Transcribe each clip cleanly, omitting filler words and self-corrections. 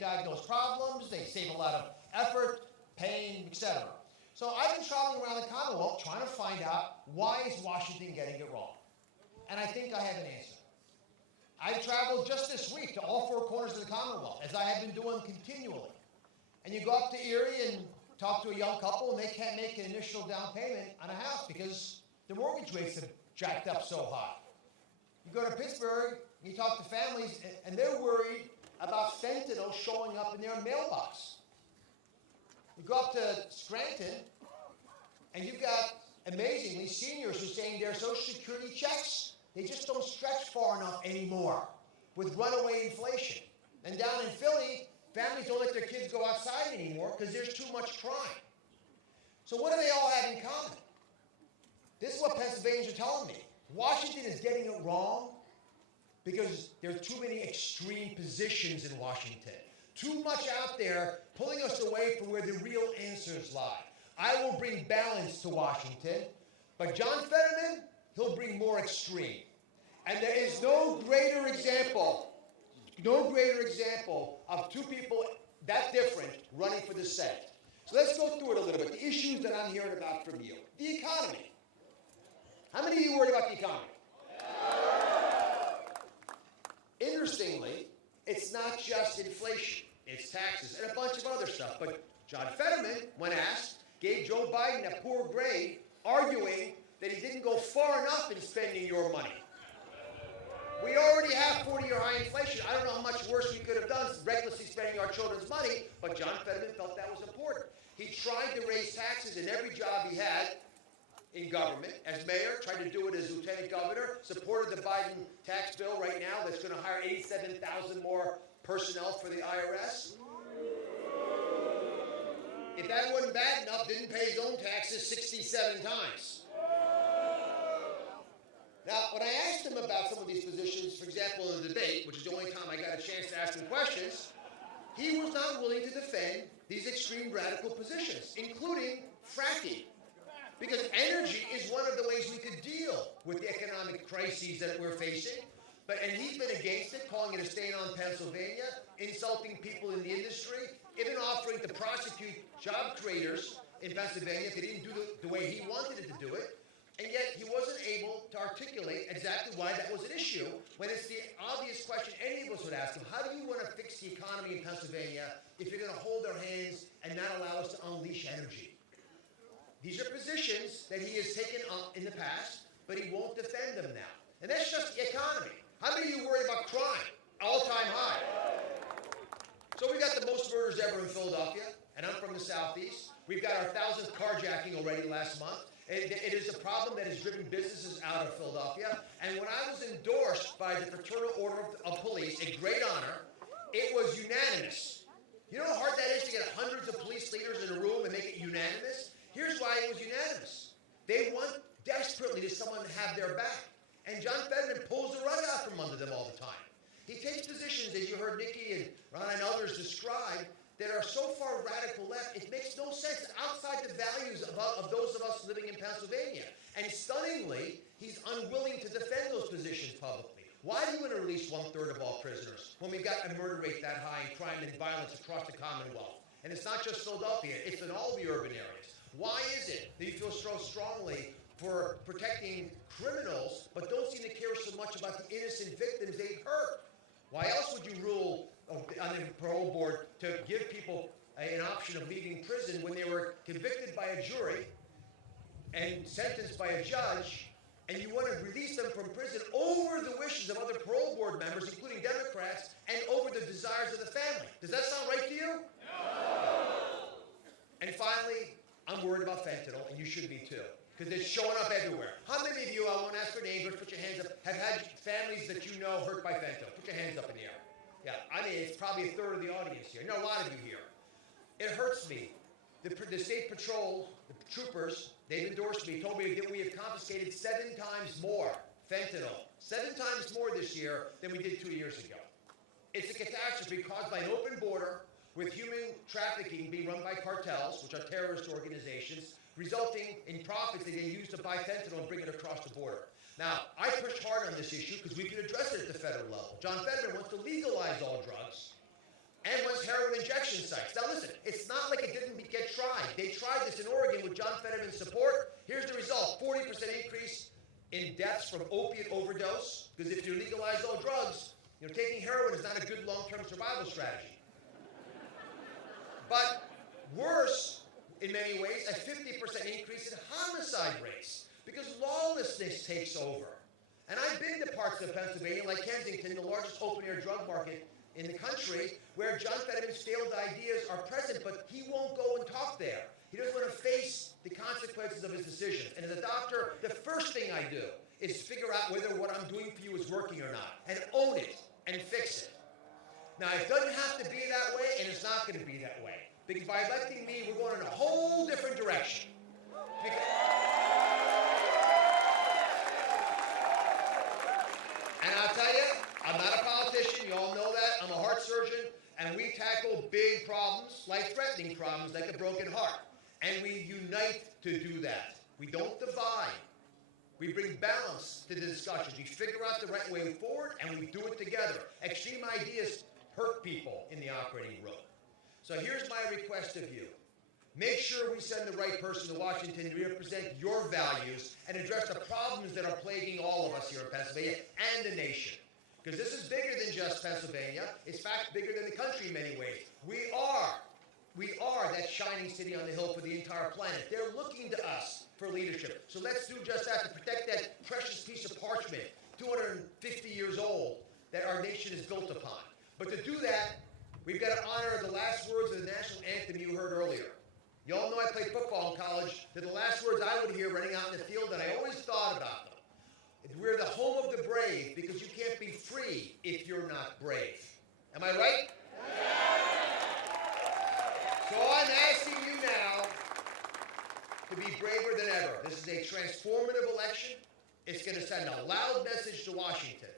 diagnose problems, they save a lot of effort, pain, etc. So I've been traveling around the Commonwealth trying to find out why is Washington getting it wrong. And I think I have an answer. I traveled just this week to all four corners of the Commonwealth, as I have been doing continually. And you go up to Erie and talk to a young couple, and they can't make an initial down payment on a house because the mortgage rates have jacked up so high. You go to Pittsburgh, and you talk to families, and they're worried about fentanyl showing up in their mailbox. You go up to Scranton, and you've got, amazingly, seniors who are saying their Social Security checks, they just don't stretch far enough anymore with runaway inflation. And down in Philly, families don't let their kids go outside anymore because there's too much crime. So what do they all have in common? This is what Pennsylvanians are telling me. Washington is getting it wrong because there are too many extreme positions in Washington. Too much out there pulling us away from where the real answers lie. I will bring balance to Washington, but John Fetterman, he'll bring more extreme. And there is no greater example of two people that different running for the Senate. So let's go through it a little bit. The issues that I'm hearing about from you. The economy. How many of you are worried about the economy? Interestingly, it's not just inflation. It's taxes and a bunch of other stuff. But John Fetterman, when asked, gave Joe Biden a poor grade, arguing that he didn't go far enough in spending your money. We already have 40-year high inflation. I don't know how much worse we could have done recklessly spending our children's money, but John Fetterman felt that was important. He tried to raise taxes in every job he had in government. As mayor, tried to do it as lieutenant governor, supported the Biden tax bill right now that's going to hire 87,000 more personnel for the IRS. If that wasn't bad enough, didn't pay his own taxes 67 times. Now, when I asked him about some of these positions, for example, in the debate, which is the only time I got a chance to ask him questions, he was not willing to defend these extreme radical positions, including fracking. Because energy is one of the ways we could deal with the economic crises that we're facing. And he's been against it, calling it a stain on Pennsylvania, insulting people in the industry, even offering to prosecute job creators in Pennsylvania if they didn't do the way he wanted it to do it. And yet he wasn't able to articulate exactly why that was an issue, when it's the obvious question any of us would ask him. How do you want to fix the economy in Pennsylvania if you're going to hold our hands and not allow us to unleash energy? These are positions that he has taken up in the past, but he won't defend them now. And that's just the economy. How many of you worry about crime? All-time high. So we got the most murders ever in Philadelphia, and I'm from the Southeast. We've got our 1,000th carjacking already last month. It is a problem that has driven businesses out of Philadelphia. And when I was endorsed by the Fraternal Order of Police, a great honor, it was unanimous. You know how hard that is to get hundreds of police leaders in a room and make it unanimous? Here's why it was unanimous. They want desperately to someone to have their back. And John Fetterman pulls the rug out from under them all the time. He takes positions, as you heard Nikki and Ron and others describe, that are so far radical left, it makes no sense outside the values of those of us living in Pennsylvania. And stunningly, he's unwilling to defend those positions publicly. Why do you want to release 1/3 of all prisoners when we've got a murder rate that high and crime and violence across the Commonwealth? And it's not just Philadelphia, it's in all the urban areas. Why is it that you feel so strongly for protecting criminals, but don't seem to care so much about the innocent victims they've hurt? Why else would you rule on the parole board to give people an option of leaving prison when they were convicted by a jury and sentenced by a judge, and you want to release them from prison over the wishes of other parole board members, including Democrats, and over the desires of the family? Does that sound right to you? No! And finally, I'm worried about fentanyl, and you should be too, because it's showing up everywhere. How many of you, I won't ask for names, but put your hands up, have had families that you know hurt by fentanyl? Put your hands up in the air. Yeah, I mean, it's probably 1/3 of the audience here. No, a lot of you here. It hurts me. The state patrol, the troopers, they've endorsed me, told me that we have confiscated 7 times more fentanyl, 7 times more this year than we did 2 years ago. It's a catastrophe caused by an open border with human trafficking being run by cartels, which are terrorist organizations, resulting in profits that they use to buy fentanyl and bring it across the border. Now, I pushed hard on this issue because we can address it at the federal level. John Fetterman wants to legalize all drugs and wants heroin heroin injection sites. Now listen, it's not like it didn't get tried. They tried this in Oregon with John Fetterman's support. Here's the result, 40% increase in deaths from opiate overdose, because if you legalize all drugs, taking heroin is not a good long-term survival strategy. But worse, in many ways, a 50% increase in homicide rates, because lawlessness takes over. And I've been to parts of Pennsylvania, like Kensington, the largest open-air drug market in the country, where John Fetterman's failed ideas are present, but he won't go and talk there. He doesn't want to face the consequences of his decisions. And as a doctor, the first thing I do is figure out whether what I'm doing for you is working or not, and own it and fix it. Now, it doesn't have to be that way, and it's not going to be that way. Because by electing me, we're going in a whole different direction. And I'll tell you, I'm not a politician. You all know that. I'm a heart surgeon. And we tackle big problems, life-threatening problems, like a broken heart. And we unite to do that. We don't divide. We bring balance to the discussions. We figure out the right way forward, and we do it together. Extreme ideas hurt people in the operating room. So here's my request of you. Make sure we send the right person to Washington to represent your values and address the problems that are plaguing all of us here in Pennsylvania and the nation. Because this is bigger than just Pennsylvania. It's in fact bigger than the country in many ways. We are that shining city on the hill for the entire planet. They're looking to us for leadership. So let's do just that, to protect that precious piece of parchment, 250 years old, that our nation is built upon. But to do that, we've got to honor the last words of the national anthem you heard earlier. You all know I played football in college. They're the last words I would hear running out in the field, and I always thought about them. We're the home of the brave, because you can't be free if you're not brave. Am I right? So I'm asking you now to be braver than ever. This is a transformative election. It's going to send a loud message to Washington.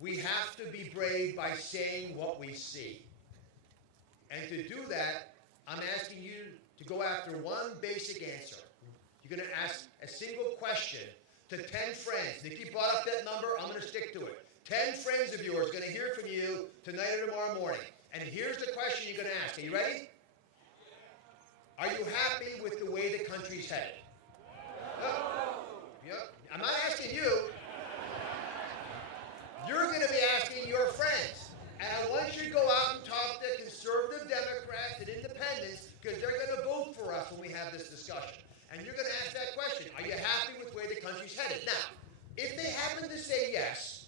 We have to be brave by saying what we see. And to do that, I'm asking you to go after one basic answer. You're going to ask a single question to 10 friends. Nikki brought up that number. I'm going to stick to it. 10 friends of yours are going to hear from you tonight or tomorrow morning. And here's the question you're going to ask. Are you ready? Are you happy with the way the country's headed? Yep. I'm not asking you. You're going to be asking your friends. And I want you to go out and talk to conservative Democrats and independents, because they're going to vote for us when we have this discussion. And you're going to ask that question. Are you happy with where the country's headed? Now, if they happen to say yes,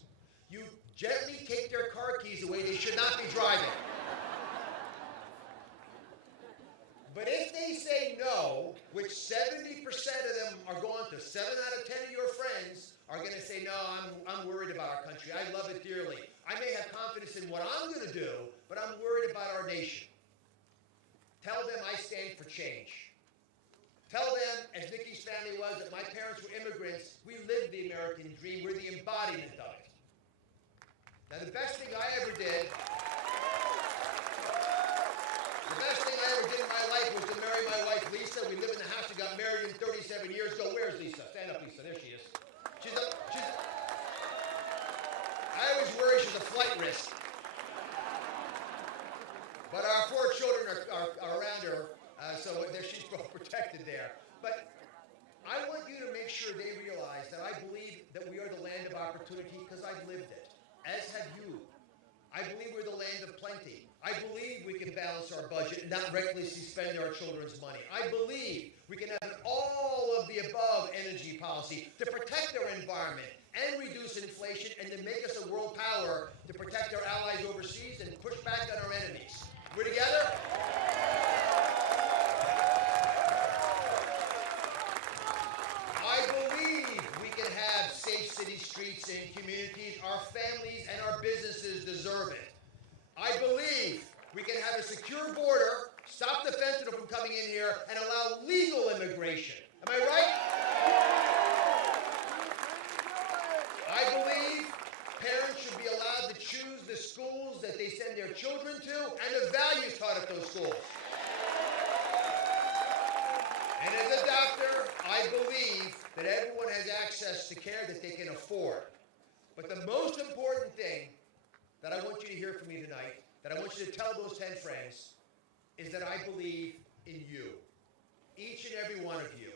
you gently take their car keys away. They should not be driving. But if they say no, which 70% of them are going to, 7 out of 10 of your friends are going to say, no, I'm worried about our country. I love it dearly. I may have confidence in what I'm going to do, but I'm worried about our nation. Tell them I stand for change. Tell them, as Nikki's family was, that my parents were immigrants. We lived the American dream. We're the embodiment of it. Now, the best thing I ever did in my life was to marry my wife, Lisa. We live in the house. We got married in 37 years ago. Where's Lisa? Stand up, Lisa. There she is. I always worry she's a flight risk. But our 4 children are around her, so she's well protected there. But I want you to make sure they realize that I believe that we are the land of opportunity, because I've lived it, as have you. I believe we're the land of plenty. I believe we can balance our budget and not recklessly spend our children's money. I believe we can have an all-of-the-above energy policy to protect our environment and reduce inflation, and to make us a world power to protect our allies overseas and push back on our enemies. We're together? I believe we can have safe city streets and communities. Our families and our businesses deserve it. I believe we can have a secure border, stop the fentanyl from coming in here, and allow legal immigration. Am I right? I believe parents should be allowed to choose the schools that they send their children to and the values taught at those schools. And as a doctor, I believe that everyone has access to care that they can afford. But the most important thing that I want you to hear from me tonight that I want you to tell those 10 friends is that I believe in you, each and every one of you.